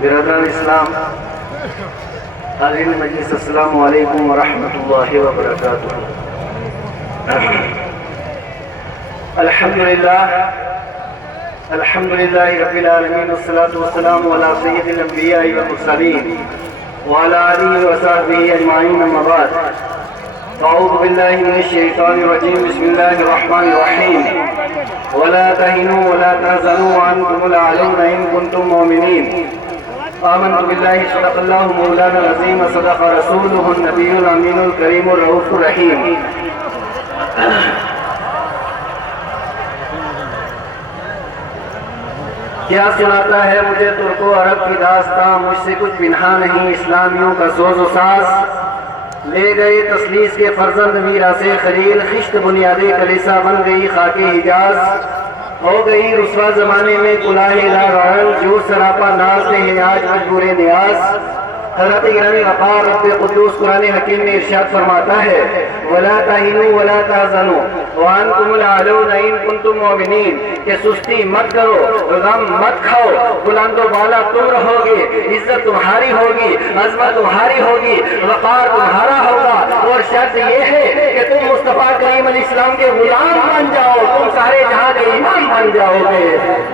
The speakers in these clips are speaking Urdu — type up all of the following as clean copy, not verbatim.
برادران اسلام، حاضرین مجلس، السلام علیکم ورحمۃ اللہ وبرکاتہ۔ الحمدللہ رب العالمین، والصلاة والسلام علی سید الانبیاء والمرسلین وعلی آلہ وصحبہ اجمعین، اما بعد۔ اعوذ باللہ من الشیطان الرجیم، بسم اللہ الرحمن الرحیم۔ ولا تہنوا ولا تحزنوا وانتم الاعلون ان کنتم مؤمنین۔ آمنت باللہ، صدق اللہ مولانا العظیم، صدق رسولہ النبی الامین الکریم الرؤوف الرحیم۔ کیا سناتا ہے مجھے ترک و عرب کی داستاں، مجھ سے کچھ پنہا نہیں اسلامیوں کا سوز و ساز۔ لے گئے تسلیس کے فرزند میراث خلیل، خشت بنیادی کلیسا بن گئی خاک حجاز۔ ہو گئی رسوا زمانے میں کلائے لا رعل، جو سراپا ناز ہے آج مجبور نیاز۔ حضرت گرامی وقار رب قدوس قرآن حکیم میں ارشاد فرماتا ہے، وَلَا تَهِنُوا وَلَا تَحْزَنُوا وَأَنْتُمُ الْأَعْلَوْنَ إِن كُنتُم مُؤْمِنِينَ، کہ سستی مت کرو، غم مت کھاؤ، بلند و بالا تم رہو گے، عزت تمہاری ہوگی، عظمت تمہاری ہوگی، وقار تمہارا ہوگا، اور شرط یہ ہے کہ تم مصطفیٰ کریم علیہ السلام کے غلام بن جاؤ، تم سارے جہاں کے امام بن جاؤ گے۔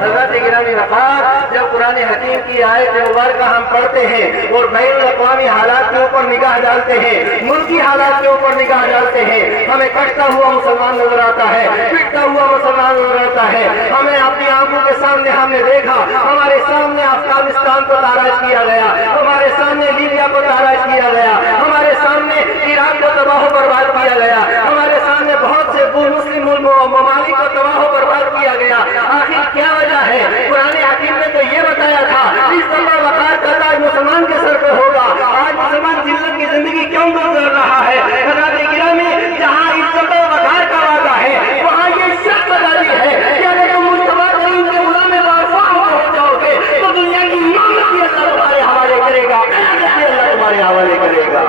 حضرت گرامی وقار جب قرآن حکیم کی آیت مبارکہ ہم پڑھتے ہیں اور بین الاقوامی حالات کے اوپر نگاہ ڈالتے ہیں، ملکی حالات کے اوپر نگاہ ڈالتے ہیں، ہمیں کٹتا ہوا مسلمان نظر آتا ہے، پٹتا ہوا مسلمان نظر آتا ہے۔ ہمیں اپنی آنکھوں کے سامنے ہم نے دیکھا، ہمارے سامنے افغانستان کو تاراج کیا گیا، ہمارے سامنے لیبیا کو تاراج کیا گیا، ہمارے سامنے عراق کو تباہ و برباد کیا گیا، ہمارے سامنے بہت سے مسلم ممالک کو تباہ و برباد کیا گیا۔ آخر کیا وجہ ہے؟ قرآن حکیم نے تو یہ بتایا تھا، اس اللہ وقار کا تاج مسلمان کے سر پہ ہوگا۔ آج مسلمان ذلت کی زندگی کیوں گزر رہا ہے؟ حضرات گرامی، جہاں عزت و وقار کا وعدہ ہے وہاں یہ شرط لگی ہے کہ اگر تم مصطفیٰ کریم کے غلام وفا ہو جاؤ گے تو دنیا کی امامت بھی اللہ تمہارے حوالے کرے گا، بھی اللہ تمہارے حوالے کرے گا۔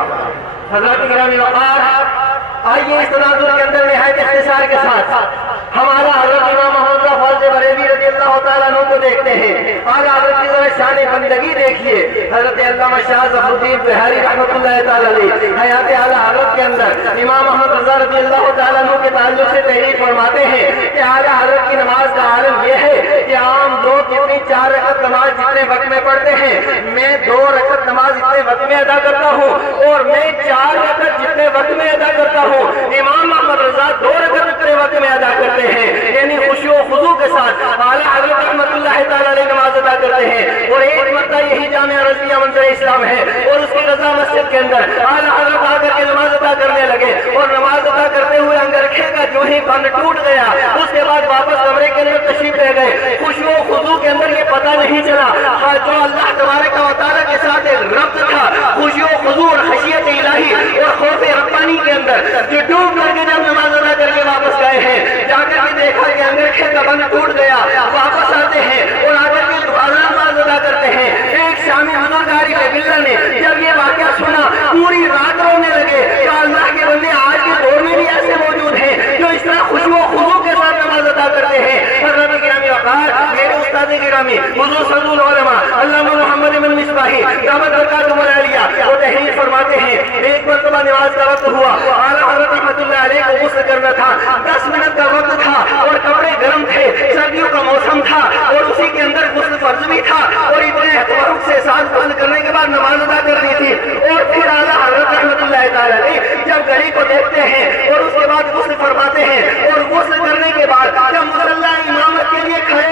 حضرات گرامی وقار، آئیے اس تناظر کے اندر نہایت اختصار کے ساتھ ہمارا حضرت امام محمد فاضل بریلوی رضی اللہ تعالیٰ عنہ کو دیکھتے ہیں۔ آج حضرت کی ذرا شان بندگی دیکھیے۔ حضرت علامہ شاہ ظفر الدین بہاری رحمۃ اللہ تعالیٰ علیہ حیات اعلیٰ حضرت کے اندر امام محمد رضا رضی اللہ تعالیٰ عنہ کے تعلق سے تحریر فرماتے ہیں کہ اعلیٰ حضرت کی نماز کا عالم یہ ہے کہ عام لوگ کتنی 4 رکعت نماز جتنے وقت میں پڑھتے ہیں، میں 2 رکعت نماز اتنے وقت میں ادا کرتا ہوں، اور میں 4 رکعت جتنے وقت میں ادا کرتا ہوں امام محمد رضا 2 رکعت اتنے وقت میں ادا کرتے ہیں، یعنی خشوع و خضوع کے ساتھ اعلیٰ حضرت رحمۃ اللہ تعالیٰ علیہ نماز ادا کرتے ہیں۔ اور ایک مرتبہ یہی جامعہ رضویہ منظر اسلام ہے اور اس کی رضا مسجد کے اندر اعلیٰ حضرت آ کر کے نماز ادا کرنے لگے، اور نماز ادا کرتے ہوئے انگرکھے کا جو ہی بند ٹوٹ گیا، اس کے بعد واپس کمرے کے اندر تشریف لے گئے۔ خشوع و خضوع کے اندر یہ پتہ نہیں چلا جو اللہ تبارک و تعالیٰ کے ساتھ ایک ربط تھا، خشوع و خضوع اور خشیت الہی اور خوف ربانی کے اندر، جو ڈوب کر کے جب نماز ادا کر کے واپس گئے ہیں، جا کر کے دیکھا کہ انگرکھے کا بند ٹوٹ گیا، واپس آتے ہیں اور آ کر کے دوبارہ نماز ادا کرتے ہیں۔ ایک شامی بزرگاری کے بلّہ نے جب یہ واقعہ سنا پوری رات رونے لگے کہ اللہ کے بندے آج کے دور میں بھی ایسے موجود ہیں جو اس طرح خشوع و خضوع کے ساتھ نماز ادا کرتے ہیں۔ حضرت گرامی وقار، میرے استاد گرامی حضور صلی اللہ علیہ وسلم علامہ محمد بن مصباحی دامت برکاتہ العالیہ وہ تحریر فرماتے ہیں، ایک مرتبہ نماز کا وقت ہوا، اعلیٰ حضرت رحمۃ اللہ علیہ کو غسل کرنا تھا، 10 منٹ کا وقت تھا اور کپڑے گرم تھے، سردیوں کا موسم تھا اور اسی کے اندر غسل فرض بھی تھا، اور اتنے تبرک سے سانس بند کرنے کے بعد نماز ادا کرنی تھی۔ اور پھر اعلیٰ حضرت رحمۃ اللہ تعالیٰ علیہ جب گھڑی کو دیکھتے ہیں اور اس کے بعد غسل فرماتے ہیں، اور غسل کرنے کے بعد جب مصلی امامت کے لیے کھڑے